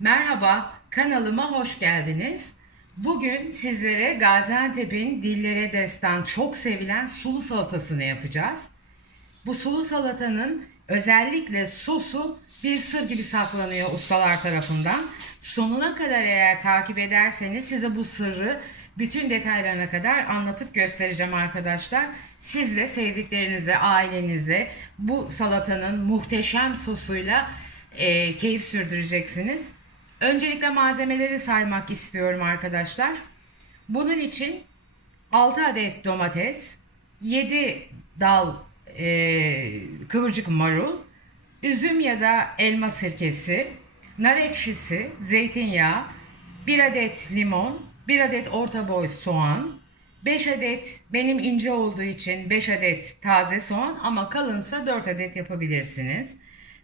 Merhaba, kanalıma hoş geldiniz. Bugün sizlere Gaziantep'in dillere destan çok sevilen sulu salatasını yapacağız. Bu sulu salatanın özellikle sosu bir sır gibi saklanıyor ustalar tarafından. Sonuna kadar eğer takip ederseniz size bu sırrı bütün detaylarına kadar anlatıp göstereceğim arkadaşlar. Siz de sevdiklerinize, ailenize bu salatanın muhteşem sosuyla keyif sürdüreceksiniz. Öncelikle malzemeleri saymak istiyorum arkadaşlar. Bunun için 6 adet domates, 7 dal kıvırcık marul, üzüm ya da elma sirkesi, nar ekşisi, zeytinyağı, 1 adet limon, 1 adet orta boy soğan, 5 adet benim ince olduğu için 5 adet taze soğan ama kalınsa 4 adet yapabilirsiniz.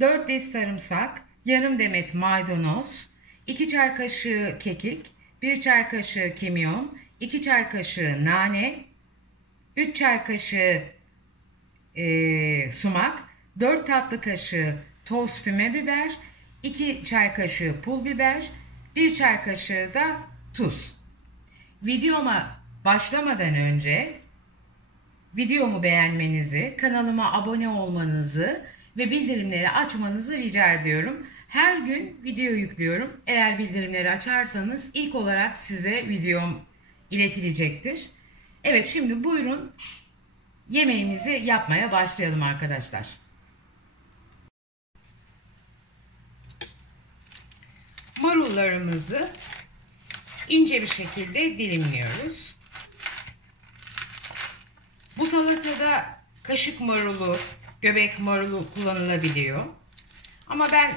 4 diş sarımsak, yarım demet maydanoz, 2 çay kaşığı kekik, 1 çay kaşığı kimyon, 2 çay kaşığı nane, 3 çay kaşığı sumak, 4 tatlı kaşığı toz füme biber, 2 çay kaşığı pul biber, 1 çay kaşığı da tuz. Videoma başlamadan önce videomu beğenmenizi, kanalıma abone olmanızı ve bildirimleri açmanızı rica ediyorum. Her gün video yüklüyorum. Eğer bildirimleri açarsanız ilk olarak size videom iletilecektir. Evet, şimdi buyurun yemeğimizi yapmaya başlayalım arkadaşlar. Marullarımızı ince bir şekilde dilimliyoruz. Bu salatada kaşık marulu, göbek marulu kullanılabiliyor. Ama ben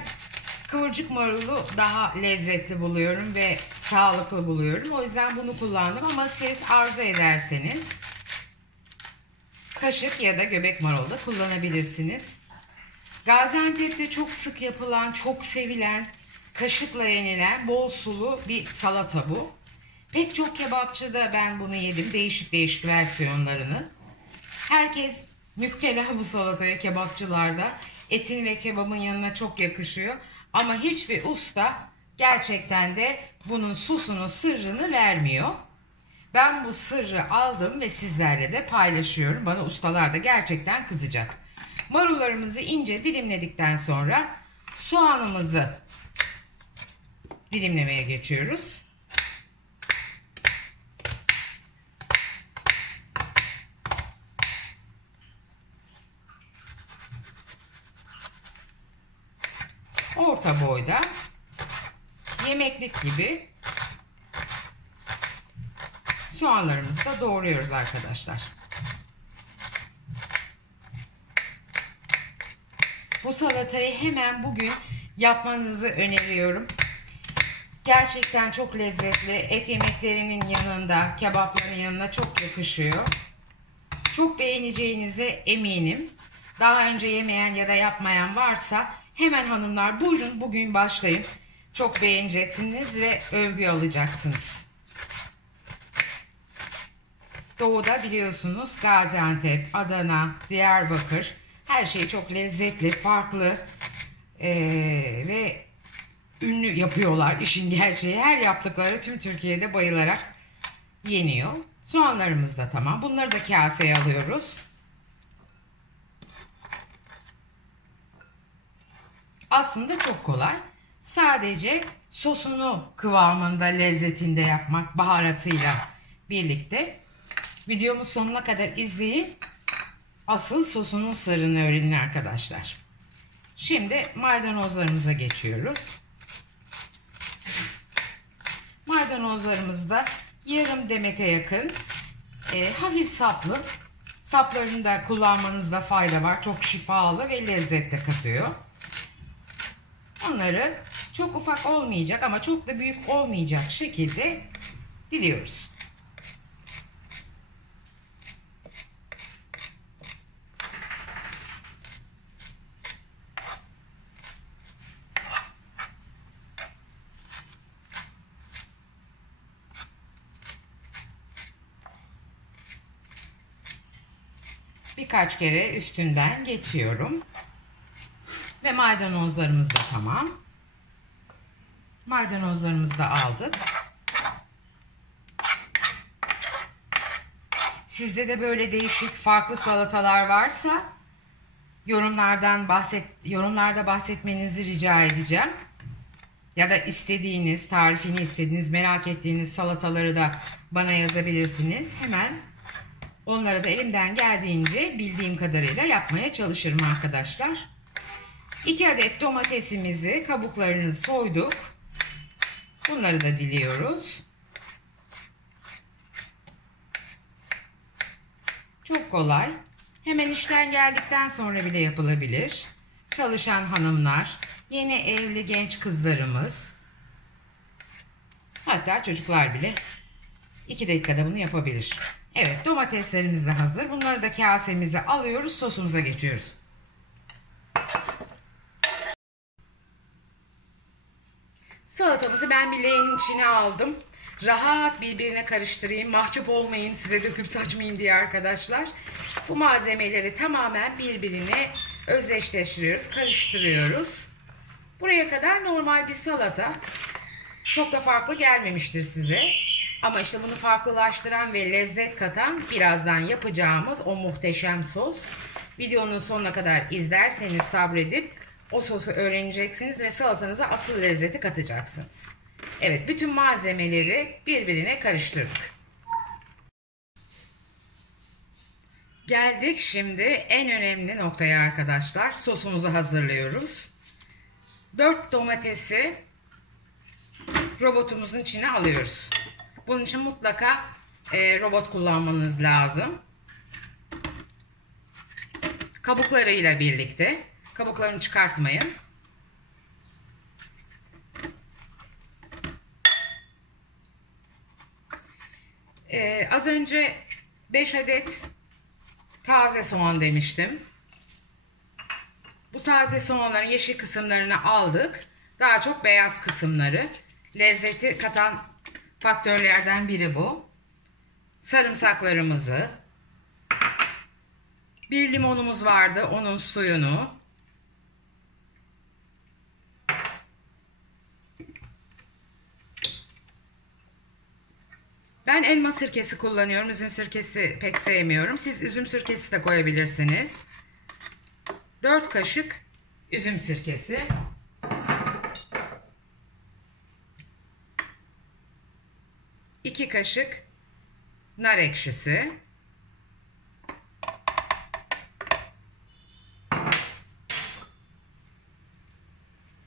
kıvırcık marulu daha lezzetli buluyorum ve sağlıklı buluyorum. O yüzden bunu kullandım ama siz arzu ederseniz kaşık ya da göbek marulu da kullanabilirsiniz. Gaziantep'te çok sık yapılan, çok sevilen, kaşıkla yenilen bol sulu bir salata bu. Pek çok kebapçıda ben bunu yedim. Değişik değişik versiyonlarını. Herkes müptela bu salataya kebapçılarda. Etin ve kebabın yanına çok yakışıyor. Ama hiçbir usta gerçekten de bunun sosunun sırrını vermiyor. Ben bu sırrı aldım ve sizlerle de paylaşıyorum. Bana ustalar da gerçekten kızacak. Marullarımızı ince dilimledikten sonra soğanımızı dilimlemeye geçiyoruz. Orta boyda, yemeklik gibi soğanlarımızı da doğruyoruz arkadaşlar. Bu salatayı hemen bugün yapmanızı öneriyorum. Gerçekten çok lezzetli. Et yemeklerinin yanında, kebapların yanına çok yakışıyor. Çok beğeneceğinize eminim. Daha önce yemeyen ya da yapmayan varsa hemen hanımlar buyurun bugün başlayın. Çok beğeneceksiniz ve övgü alacaksınız. Doğuda biliyorsunuz Gaziantep, Adana, Diyarbakır her şey çok lezzetli, farklı ve ünlü yapıyorlar işin gerçeği. Her yaptıkları tüm Türkiye'de bayılarak yeniyor. Soğanlarımız da tamam. Bunları da kaseye alıyoruz. Aslında çok kolay. Sadece sosunu kıvamında, lezzetinde yapmak, baharatıyla birlikte. Videomu sonuna kadar izleyin. Asıl sosunun sırrını öğrenin arkadaşlar. Şimdi maydanozlarımıza geçiyoruz. Maydanozlarımızda yarım demete yakın hafif saplı. Saplarını da kullanmanızda fayda var. Çok şifalı ve lezzet de katıyor. Onları çok ufak olmayacak ama çok da büyük olmayacak şekilde diliyoruz. Birkaç kere üstünden geçiyorum. Ve maydanozlarımız da tamam. Maydanozlarımızı da aldık. Sizde de böyle değişik farklı salatalar varsa yorumlarda bahsetmenizi rica edeceğim. Ya da tarifini istediğiniz, merak ettiğiniz salataları da bana yazabilirsiniz. Hemen onları da elimden geldiğince bildiğim kadarıyla yapmaya çalışırım arkadaşlar. 2 adet domatesimizi, kabuklarını soyduk. Bunları da diliyoruz. Çok kolay. Hemen işten geldikten sonra bile yapılabilir. Çalışan hanımlar, yeni evli genç kızlarımız, hatta çocuklar bile 2 dakikada bunu yapabilir. Evet, domateslerimiz de hazır. Bunları da kasemize alıyoruz, sosumuza geçiyoruz. Salatamızı ben bir leğenin içine aldım. Rahat birbirine karıştırayım, mahcup olmayayım, size döküp saçmayayım diye arkadaşlar. Bu malzemeleri tamamen birbirine özdeşleştiriyoruz, karıştırıyoruz. Buraya kadar normal bir salata. Çok da farklı gelmemiştir size. Ama işte bunu farklılaştıran ve lezzet katan birazdan yapacağımız o muhteşem sos. Videonun sonuna kadar izlerseniz sabredip o sosu öğreneceksiniz ve salatanıza asıl lezzeti katacaksınız. Evet, bütün malzemeleri birbirine karıştırdık. Geldik şimdi en önemli noktaya arkadaşlar. Sosumuzu hazırlıyoruz. 4 domatesi robotumuzun içine alıyoruz. Bunun için mutlaka robot kullanmanız lazım. Kabuklarıyla birlikte. Kabuklarını çıkartmayın. Az önce 5 adet taze soğan demiştim. Bu taze soğanların yeşil kısımlarını aldık. Daha çok beyaz kısımları. Lezzeti katan faktörlerden biri bu. Sarımsaklarımızı. Bir limonumuz vardı. Onun suyunu. Ben elma sirkesi kullanıyorum. Üzüm sirkesi pek sevmiyorum. Siz üzüm sirkesi de koyabilirsiniz. 4 kaşık üzüm sirkesi. 2 kaşık nar ekşisi.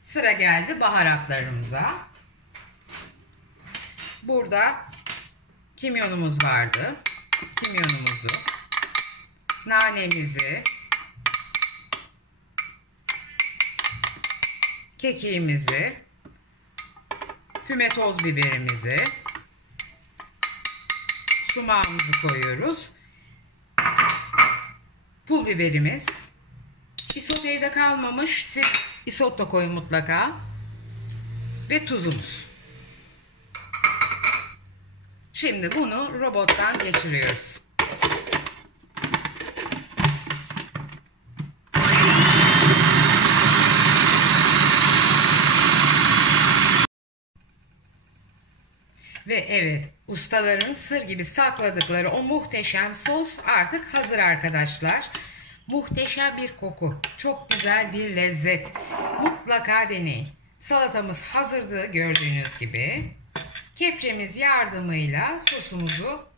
Sıra geldi baharatlarımıza. Burada kimyonumuz vardı. Kimyonumuzu, nanemizi, kekiğimizi, füme toz biberimizi, sumağımızı koyuyoruz. Pul biberimiz. Isot evde kalmamış. Siz isot da koyun mutlaka. Ve tuzumuz. Şimdi bunu robottan geçiriyoruz. Ve evet, ustaların sır gibi sakladıkları o muhteşem sos artık hazır arkadaşlar. Muhteşem bir koku, çok güzel bir lezzet. Mutlaka deneyin. Salatamız hazırdı gördüğünüz gibi. Kepçemiz yardımıyla sosumuzu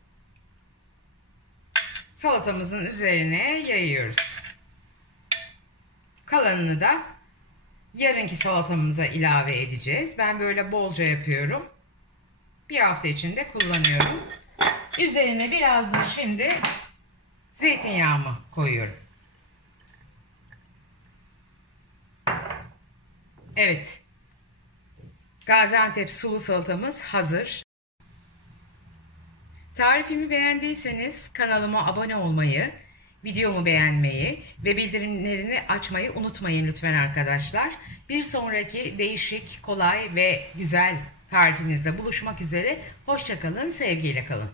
salatamızın üzerine yayıyoruz. Kalanını da yarınki salatamıza ilave edeceğiz. Ben böyle bolca yapıyorum. Bir hafta içinde kullanıyorum. Üzerine biraz da şimdi zeytinyağımı koyuyorum. Evet. Gaziantep sulu salatamız hazır. Tarifimi beğendiyseniz kanalıma abone olmayı, videomu beğenmeyi ve bildirimlerini açmayı unutmayın lütfen arkadaşlar. Bir sonraki değişik, kolay ve güzel tarifimizde buluşmak üzere. Hoşça kalın, sevgiyle kalın.